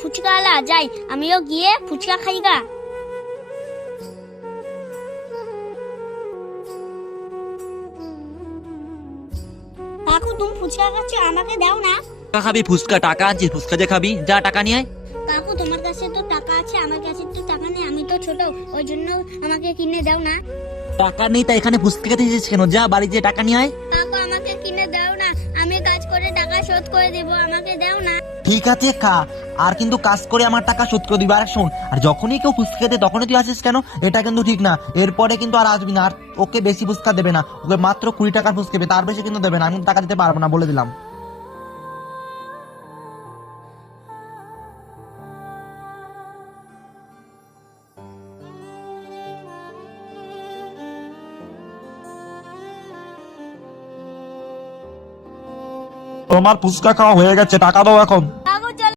ফুচকাওয়ালা, যাই আমিও গিয়ে ফুচকা খাইগা। কাকু তুমি ফুচকা খাচ্ছ, আমাকে দাও না। টাকা খাবি ফুচকা? টাকা আনছিস, ফুচকা দিয়ে খাবি, যা টাকা নিয়ে আয়। কাকু তোমার কাছে তো টাকা আছে, আমার কাছে তো টাকা নেই, আমি তো ছোট, ওই জন্য আমাকে কিনে দাও না। টাকা নেই তাই এখানে ফুচকা খেতে এসেছিস কেন? যা বাড়ি যেয়ে টাকা নিয়ে আয়। কাকু আমাকে কিনে দাও না, আমি কাজ করে টাকা শোধ করে দেবো, আমাকে দাও না। ঠিক আছে খা, আর কিন্তু কাজ করে আমার টাকা শোধ করে দিবি। আর শোন, আর যখনই কেউ ফুচকা খেতে তখনই তুই আসিস কেন, এটা কিন্তু ঠিক না। এরপরে কিন্তু আর আসবি না। আর ওকে বেশি ফুচকা দেবে না, ওকে মাত্র 20 টাকার ফুচকা দেবে, তার বেশি কিন্তু দেবে না। আমি কিন্তু টাকা দিতে পারবো না, বলে দিলাম। তোমার ফুচকা খাওয়া হয়ে গেছে, টাকা দাও এখন।